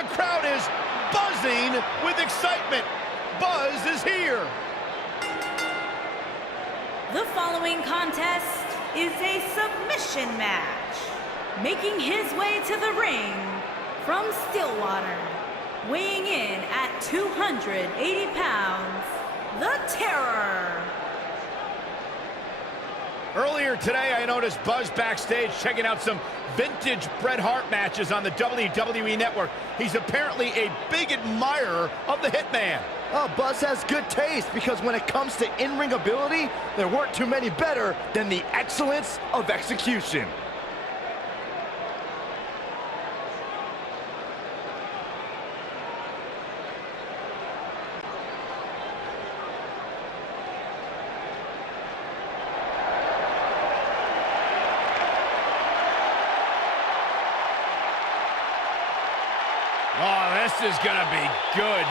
the crowd is buzzing with excitement. Buzz is here. The following contest is a submission match. Making his way to the ring from Stillwater, weighing in at 280 pounds, the Terror. Earlier today, I noticed Buzz backstage checking out some vintage Bret Hart matches on the WWE Network. He's apparently a big admirer of the Hitman. Oh, Buzz has good taste because when it comes to in-ring ability, there weren't too many better than the excellence of execution. Oh, this is gonna be good.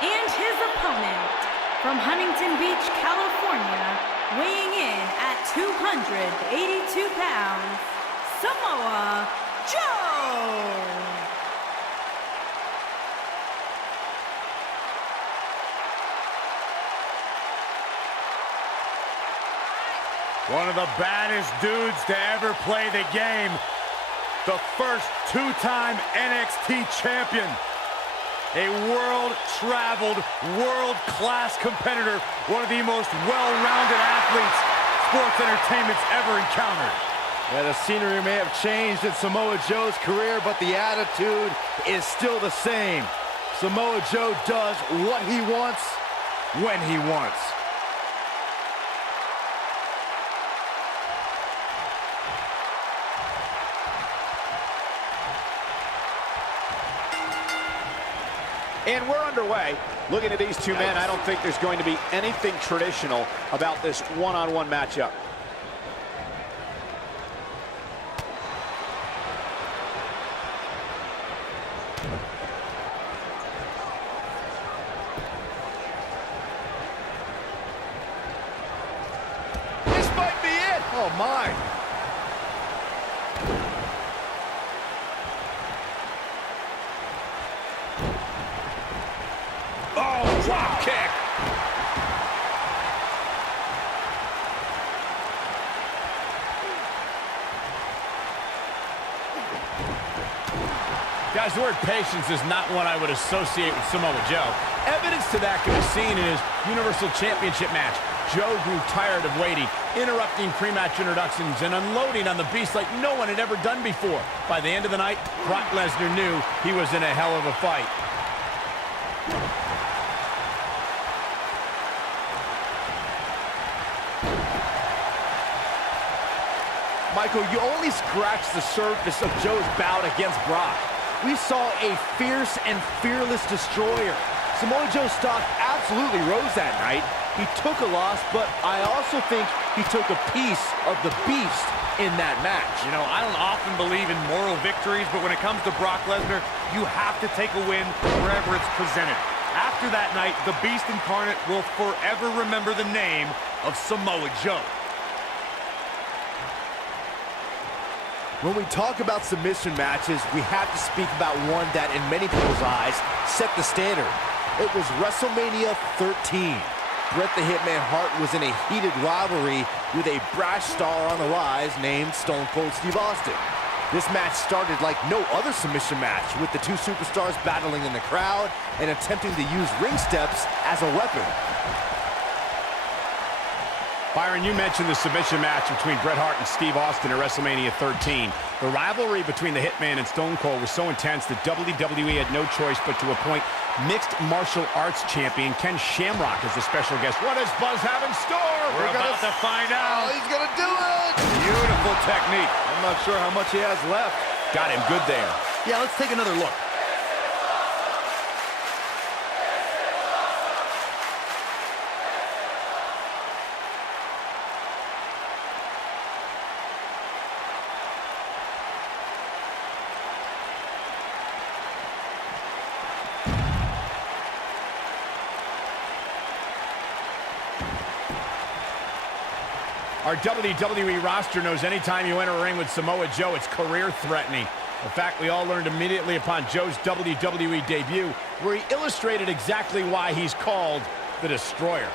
And his opponent from Huntington Beach, California, weighing in at 282 pounds, Samoa Joe. One of the baddest dudes to ever play the game. The first two-time NXT champion. A world-traveled, world-class competitor. One of the most well-rounded athletes sports entertainment's ever encountered. Yeah, the scenery may have changed in Samoa Joe's career, but the attitude is still the same. Samoa Joe does what he wants, when he wants. And we're underway. Looking at these two men, I don't think there's going to be anything traditional about this one-on-one matchup. This might be it. Oh, my. Oh, drop kick. Guys, the word patience is not one I would associate with Samoa Joe. Evidence to that can be seen in his Universal Championship match. Joe grew tired of waiting, interrupting pre-match introductions and unloading on the Beast like no one had ever done before. By the end of the night, Brock Lesnar knew he was in a hell of a fight. Michael, you only scratched the surface of Joe's bout against Brock. We saw a fierce and fearless destroyer. Samoa Joe's stock absolutely rose that night. He took a loss, but I also think he took a piece of the beast in that match. You know, I don't often believe in moral victories, but when it comes to Brock Lesnar, you have to take a win wherever it's presented. After that night, the Beast Incarnate will forever remember the name of Samoa Joe. When we talk about submission matches, we have to speak about one that, in many people's eyes, set the standard. It was WrestleMania 13. Bret the Hitman Hart was in a heated rivalry with a brash star on the rise named Stone Cold Steve Austin. This match started like no other submission match, with the two superstars battling in the crowd and attempting to use ring steps as a weapon. Byron, you mentioned the submission match between Bret Hart and Steve Austin at WrestleMania 13. The rivalry between the Hitman and Stone Cold was so intense that WWE had no choice but to appoint mixed martial arts champion Ken Shamrock as a special guest. What does Buzz have in store? We're about to find out. Oh, he's gonna do it! Beautiful technique. I'm not sure how much he has left. Got him good there. Yeah, let's take another look. Our WWE roster knows anytime you enter a ring with Samoa Joe, it's career-threatening. A fact we all learned immediately upon Joe's WWE debut, where he illustrated exactly why he's called the Destroyer.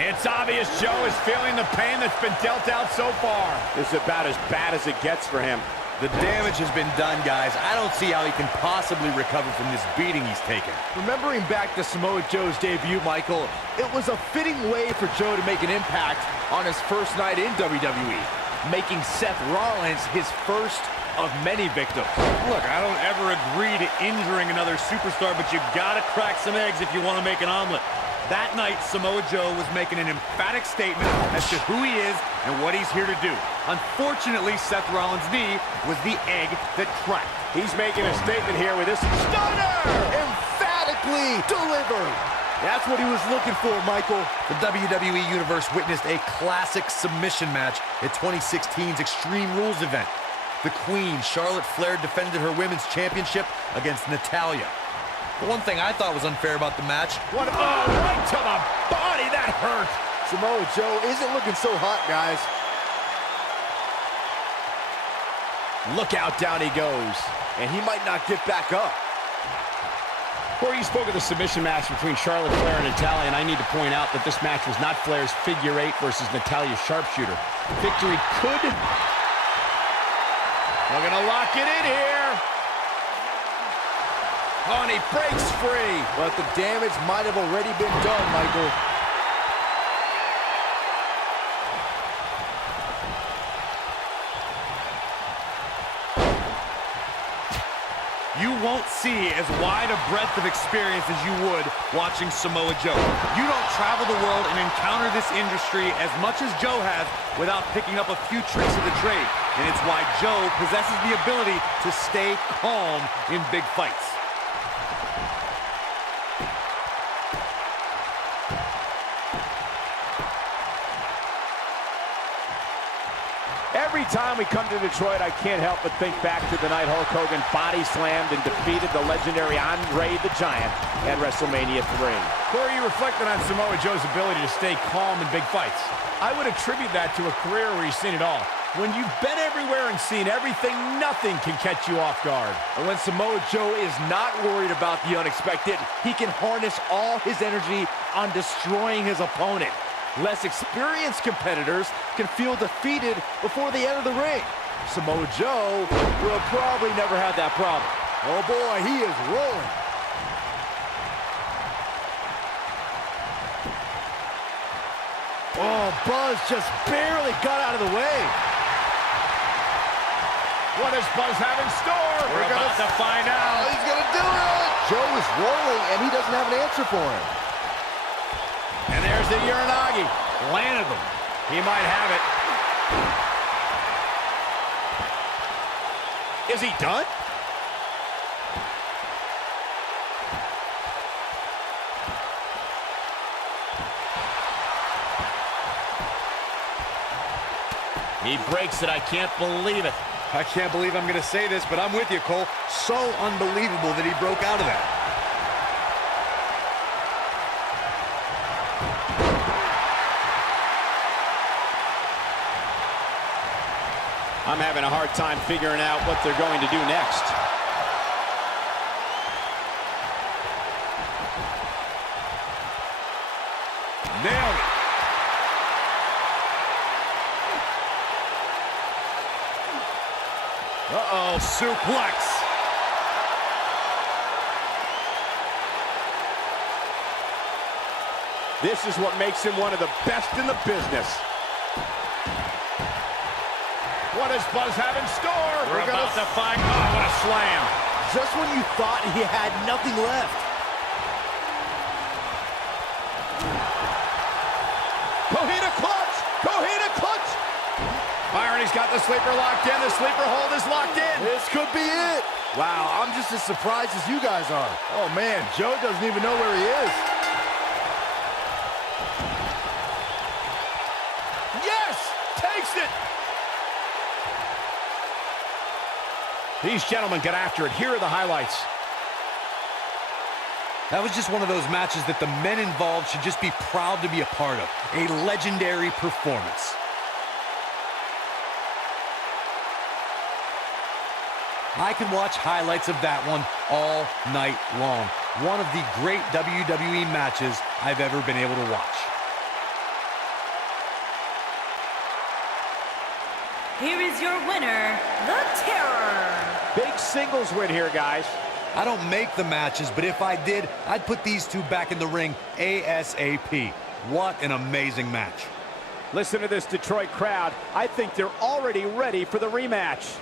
It's obvious Joe is feeling the pain that's been dealt out so far. This is about as bad as it gets for him. The damage has been done, guys. I don't see how he can possibly recover from this beating he's taken. Remembering back to Samoa Joe's debut, Michael, it was a fitting way for Joe to make an impact on his first night in WWE, making Seth Rollins his first of many victims. Look, I don't ever agree to injuring another superstar, but you gotta crack some eggs if you want to make an omelet. That night, Samoa Joe was making an emphatic statement as to who he is and what he's here to do. Unfortunately, Seth Rollins' knee was the egg that cracked. He's making a statement here with this stunner! Emphatically delivered. That's what he was looking for, Michael. The WWE Universe witnessed a classic submission match at 2016's Extreme Rules event. The Queen, Charlotte Flair, defended her Women's Championship against Natalya. The one thing I thought was unfair about the match... Right to the body, that hurt! Samoa Joe isn't looking so hot, guys. Look out, down he goes. And he might not get back up. Corey, you spoke of the submission match between Charlotte Flair and Natalya, and I need to point out that this match was not Flair's figure eight versus Natalya's sharpshooter. Victory could... We're gonna lock it in here. Oh, and he breaks free. But the damage might have already been done, Michael. You won't see as wide a breadth of experience as you would watching Samoa Joe. You don't travel the world and encounter this industry as much as Joe has without picking up a few tricks of the trade. And it's why Joe possesses the ability to stay calm in big fights. Every time we come to Detroit, I can't help but think back to the night Hulk Hogan body slammed and defeated the legendary Andre the Giant at WrestleMania 3. Corey, you reflected on Samoa Joe's ability to stay calm in big fights. I would attribute that to a career where he's seen it all. When you've been everywhere and seen everything, nothing can catch you off guard. And when Samoa Joe is not worried about the unexpected, he can harness all his energy on destroying his opponent. Less experienced competitors can feel defeated before they enter the ring. Samoa Joe will probably never have that problem. Oh boy, he is rolling. Oh, Buzz just barely got out of the way. What does Buzz have in store? We're about to find out. Oh, he's gonna do it! Joe is rolling, and he doesn't have an answer for him. And there's the Uranagi. Landed them. He might have it. Is he done? He breaks it. I can't believe it. I can't believe I'm going to say this, but I'm with you, Cole. So unbelievable that he broke out of that. I'm having a hard time figuring out what they're going to do next. Nailed it. Uh-oh, suplex. This is what makes him one of the best in the business. What does Buzz have in store? We're about to find... Oh, what a slam. Just when you thought he had nothing left. Cohina clutch! Cohina clutch! Irony's got the sleeper locked in. The sleeper hold is locked in. This could be it. Wow, I'm just as surprised as you guys are. Oh, man, Joe doesn't even know where he is. Yes! Takes it! These gentlemen get after it. Here are the highlights. That was just one of those matches that the men involved should just be proud to be a part of. A legendary performance. I can watch highlights of that one all night long. One of the great WWE matches I've ever been able to watch. Here is your winner, The Terror. Big singles win here, guys. I don't make the matches, but if I did, I'd put these two back in the ring ASAP. What an amazing match. Listen to this Detroit crowd. I think they're already ready for the rematch.